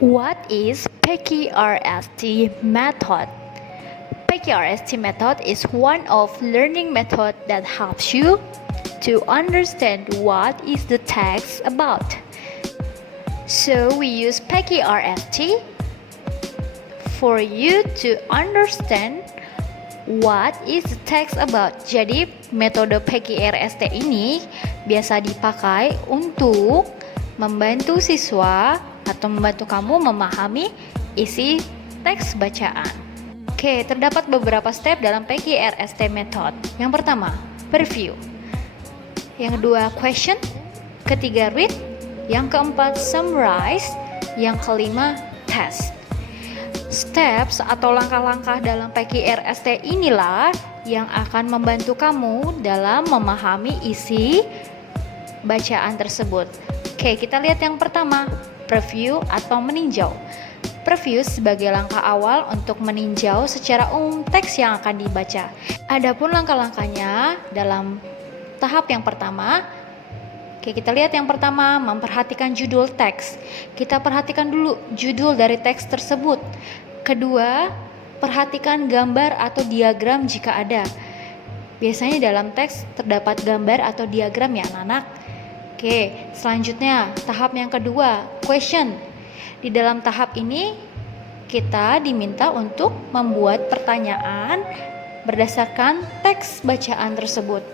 What is PKRST method? PKRST method is one of learning method that helps you to understand what is the text about. So we use PKRST for you to understand what is the text about. Jadi metode PKRST ini biasa dipakai untuk membantu siswa atau membantu kamu memahami isi teks bacaan. Oke, terdapat beberapa step dalam PKRST method. Yang pertama, preview. Yang kedua, question. Ketiga, read. Yang keempat, summarize. Yang kelima, test. Steps atau langkah-langkah dalam PKRST inilah yang akan membantu kamu dalam memahami isi bacaan tersebut. Oke, kita lihat yang pertama, preview atau meninjau. Preview sebagai langkah awal untuk meninjau secara umum teks yang akan dibaca. Adapun langkah-langkahnya dalam tahap yang pertama, oke, kita lihat yang pertama, memperhatikan judul teks. Kita perhatikan dulu judul dari teks tersebut. Kedua, perhatikan gambar atau diagram jika ada. Biasanya dalam teks terdapat gambar atau diagram ya anak-anak. Oke, selanjutnya tahap yang kedua, question. Di dalam tahap ini kita diminta untuk membuat pertanyaan berdasarkan teks bacaan tersebut.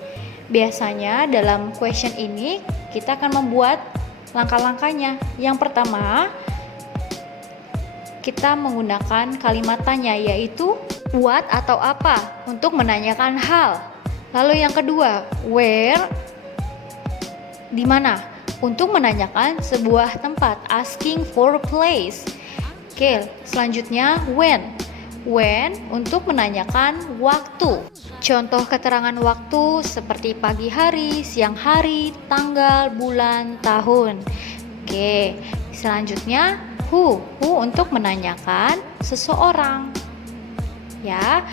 Biasanya dalam question ini kita akan membuat langkah-langkahnya. Yang pertama, kita menggunakan kalimat tanya, yaitu what atau apa untuk menanyakan hal. Lalu yang kedua, where, di mana, untuk menanyakan sebuah tempat, asking for a place. Oke, selanjutnya when untuk menanyakan waktu. Contoh keterangan waktu seperti pagi hari, siang hari, tanggal, bulan, tahun. Oke, selanjutnya who untuk menanyakan seseorang. Ya,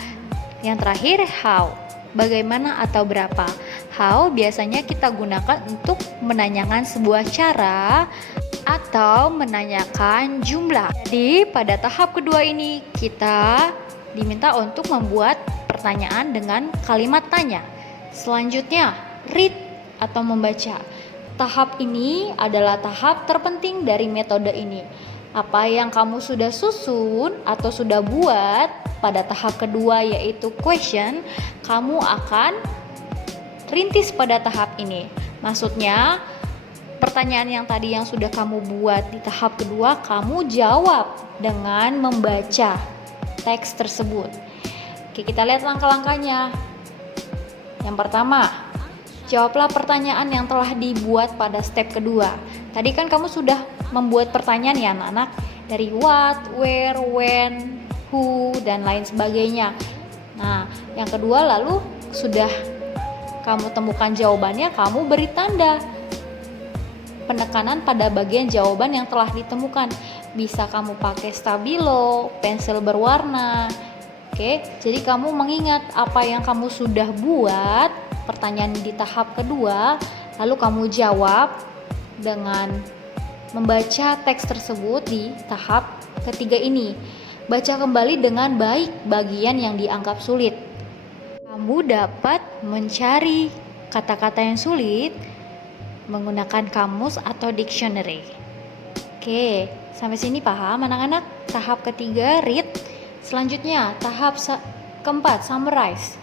yang terakhir how, bagaimana atau berapa. How biasanya kita gunakan untuk menanyakan sebuah cara atau menanyakan jumlah. Jadi pada tahap kedua ini kita diminta untuk membuat pertanyaan dengan kalimat tanya. Selanjutnya, read atau membaca. Tahap ini adalah tahap terpenting dari metode ini. Apa yang kamu sudah susun atau sudah buat pada tahap kedua yaitu question, kamu akan rintis pada tahap ini. Maksudnya, pertanyaan yang tadi yang sudah kamu buat di tahap kedua, kamu jawab dengan membaca teks tersebut. Oke, kita lihat langkah-langkahnya. Yang pertama, jawablah pertanyaan yang telah dibuat pada step kedua. Tadi kan kamu sudah membuat pertanyaan ya anak-anak, dari what, where, when, who, dan lain sebagainya. Nah, yang kedua lalu sudah kamu temukan jawabannya, kamu beri tanda penekanan pada bagian jawaban yang telah ditemukan. Bisa kamu pakai stabilo, pensil berwarna. Oke, jadi kamu mengingat apa yang kamu sudah buat pertanyaan di tahap kedua, lalu kamu jawab dengan membaca teks tersebut di tahap ketiga ini. Baca kembali dengan baik bagian yang dianggap sulit. Kamu dapat mencari kata-kata yang sulit menggunakan kamus atau dictionary. Oke, sampai sini paham anak-anak? Tahap ketiga, read. Selanjutnya, tahap keempat, summarize.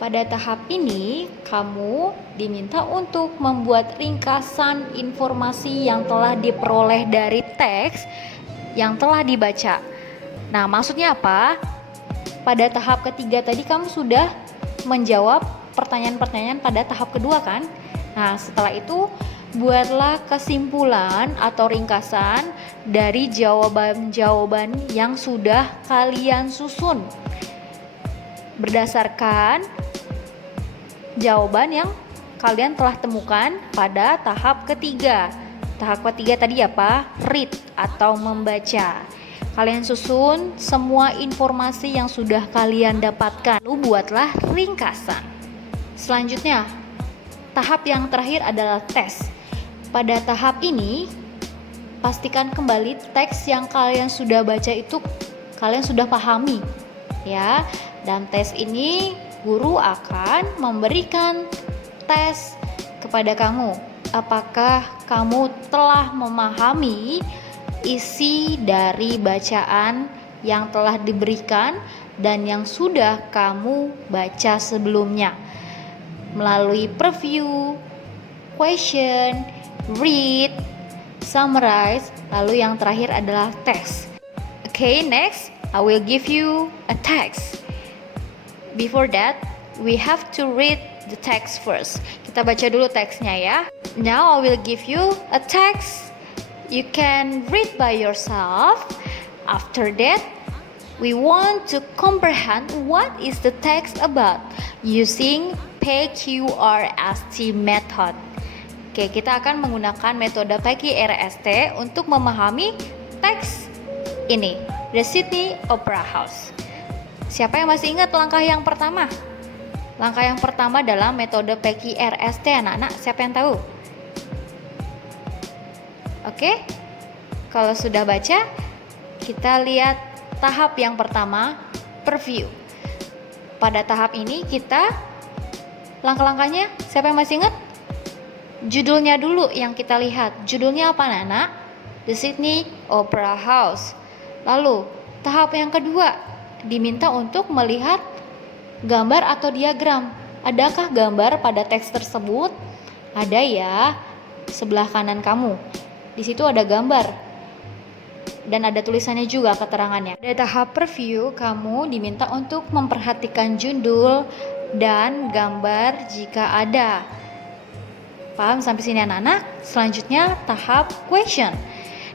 Pada tahap ini, kamu diminta untuk membuat ringkasan informasi yang telah diperoleh dari teks yang telah dibaca. Nah, maksudnya apa? Pada tahap ketiga tadi kamu sudah menjawab pertanyaan-pertanyaan pada tahap kedua kan? Nah, setelah itu buatlah kesimpulan atau ringkasan dari jawaban-jawaban yang sudah kalian susun berdasarkan jawaban yang kalian telah temukan pada tahap ketiga. Tahap ketiga tadi apa? Read atau membaca. Kalian susun semua informasi yang sudah kalian dapatkan, lalu buatlah ringkasan. Selanjutnya, tahap yang terakhir adalah tes. Pada tahap ini, pastikan kembali teks yang kalian sudah baca itu kalian sudah pahami ya. Dalam tes ini guru akan memberikan tes kepada kamu. Apakah kamu telah memahami isi dari bacaan yang telah diberikan dan yang sudah kamu baca sebelumnya melalui preview, question, read, summarize, lalu yang terakhir adalah text. Okay, next I will give you a text. Before that, we have to read the text first. Kita baca dulu teksnya ya. Now I will give you a text. You can read by yourself. After that, we want to comprehend what is the text about using PQRST method. Oke, kita akan menggunakan metode PQRST untuk memahami teks ini, The Sydney Opera House. Siapa yang masih ingat langkah yang pertama? Langkah yang pertama dalam metode PQRST, anak-anak, siapa yang tahu? Oke, kalau sudah baca, kita lihat tahap yang pertama, preview. Pada tahap ini kita langkah-langkahnya, siapa yang masih ingat? Judulnya dulu yang kita lihat. Judulnya apa, anak-anak? The Sydney Opera House. Lalu, tahap yang kedua, diminta untuk melihat gambar atau diagram. Adakah gambar pada teks tersebut? Ada ya, sebelah kanan kamu. Di situ ada gambar dan ada tulisannya juga keterangannya. Pada tahap preview, kamu diminta untuk memperhatikan judul dan gambar jika ada. Paham sampai sini anak-anak? Selanjutnya tahap question.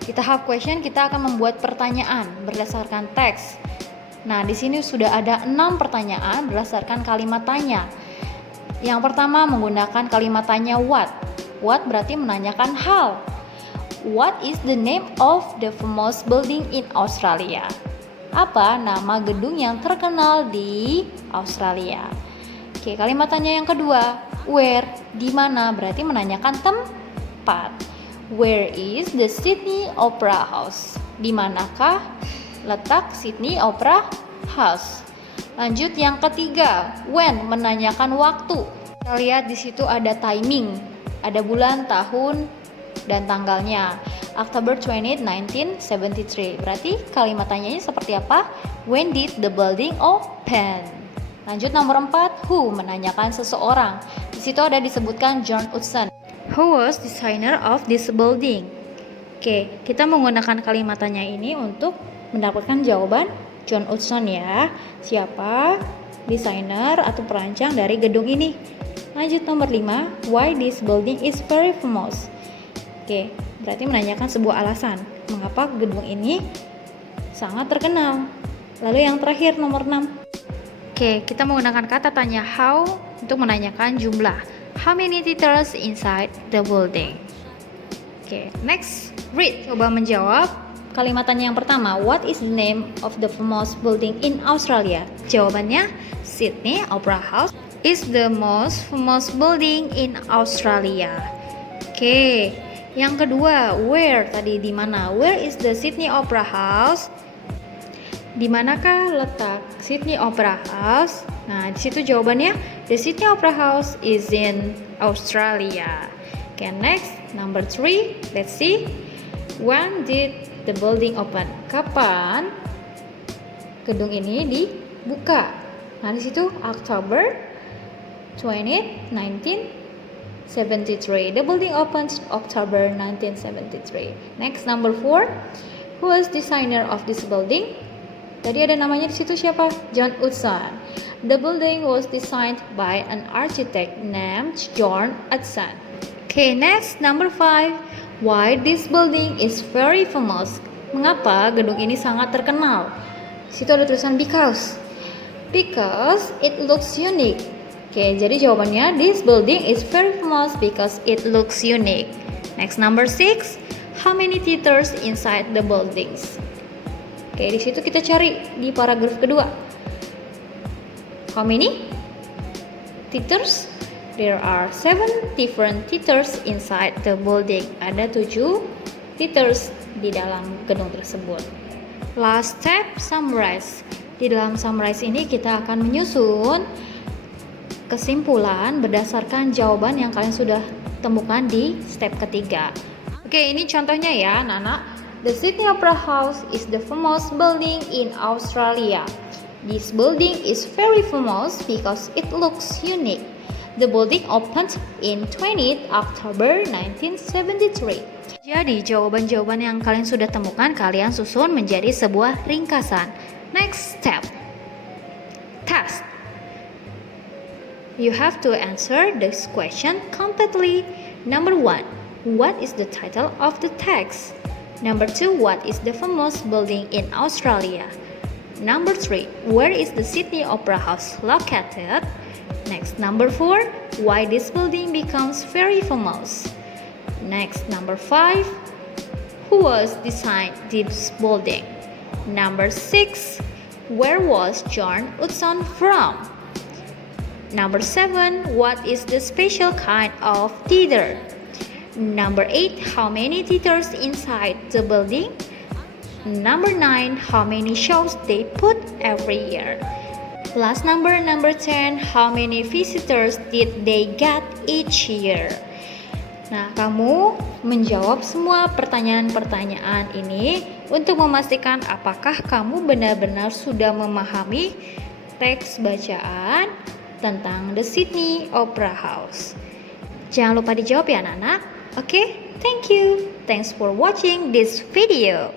Di tahap question kita akan membuat pertanyaan berdasarkan teks. Nah, di sini sudah ada 6 pertanyaan berdasarkan kalimat tanya. Yang pertama menggunakan kalimat tanya what. What berarti menanyakan hal. What is the name of the famous building in Australia? Apa nama gedung yang terkenal di Australia? Oke, kalimat tanya yang kedua, where, di mana, berarti menanyakan tempat. Where is the Sydney Opera House? Di manakah letak Sydney Opera House? Lanjut yang ketiga, when, menanyakan waktu. Kita lihat di situ ada timing, ada bulan, tahun, dan tanggalnya. October 20, 1973. Berarti kalimat tanyanya seperti apa? When did the building open? Lanjut nomor 4, who, menanyakan seseorang. Di situ ada disebutkan John Utzon. Who was designer of this building? Oke, kita menggunakan kalimat tanya ini untuk mendapatkan jawaban John Utzon ya. Siapa desainer atau perancang dari gedung ini? Lanjut nomor 5, why this building is very famous? Oke, berarti menanyakan sebuah alasan mengapa gedung ini sangat terkenal. Lalu yang terakhir nomor 6. Oke, kita menggunakan kata tanya how untuk menanyakan jumlah. How many theaters inside the building? Oke, next, read. Coba menjawab kalimat tanya yang pertama. What is the name of the famous building in Australia? Jawabannya, Sydney Opera House is the most famous building in Australia. Oke, yang kedua, where, tadi di mana? Where is the Sydney Opera House? Di manakah letak Sydney Opera House? Nah, di situ jawabannya, the Sydney Opera House is in Australia. Okay, next, number 3, let's see. When did the building open? Kapan gedung ini dibuka? Nah, di situ October 20, 1973. The building opened October 1973. Next, number 4. Who was designer of this building? Tadi ada namanya di situ siapa? John Utzon. The building was designed by an architect named John Utzon. Okay, next, number 5. Why this building is very famous? Mengapa gedung ini sangat terkenal? Di situ ada tulisan because. Because it looks unique. Oke, jadi jawabannya, this building is very famous because it looks unique. Next, number 6. How many theaters inside the buildings? Oke, di situ kita cari di paragraf kedua. How many theaters? There are 7 different theaters inside the building. Ada 7 theaters di dalam gedung tersebut. Last step, summarize. Di dalam summarize ini kita akan menyusun kesimpulan berdasarkan jawaban yang kalian sudah temukan di step ketiga. Oke, ini contohnya ya, anak-anak. The Sydney Opera House is the famous building in Australia. This building is very famous because it looks unique. The building opened in 20th October 1973. Jadi, jawaban-jawaban yang kalian sudah temukan, kalian susun menjadi sebuah ringkasan. Next step. Test. You have to answer this question completely. Number 1. What is the title of the text? Number 2. What is the famous building in Australia? Number 3. Where is the Sydney Opera House located? Next, number 4. Why this building becomes very famous? Next, number 5. Who was designed this building? Number 6. Where was John Utzon from? Number 7. What is the special kind of theater? Number 8. How many theaters inside the building? Number 9. How many shows they put every year? Last number 10. How many visitors did they get each year? Nah, kamu menjawab semua pertanyaan-pertanyaan ini untuk memastikan apakah kamu benar-benar sudah memahami teks bacaan tentang The Sydney Opera House. Jangan lupa dijawab ya anak-anak. Oke, thank you. Thanks for watching this video.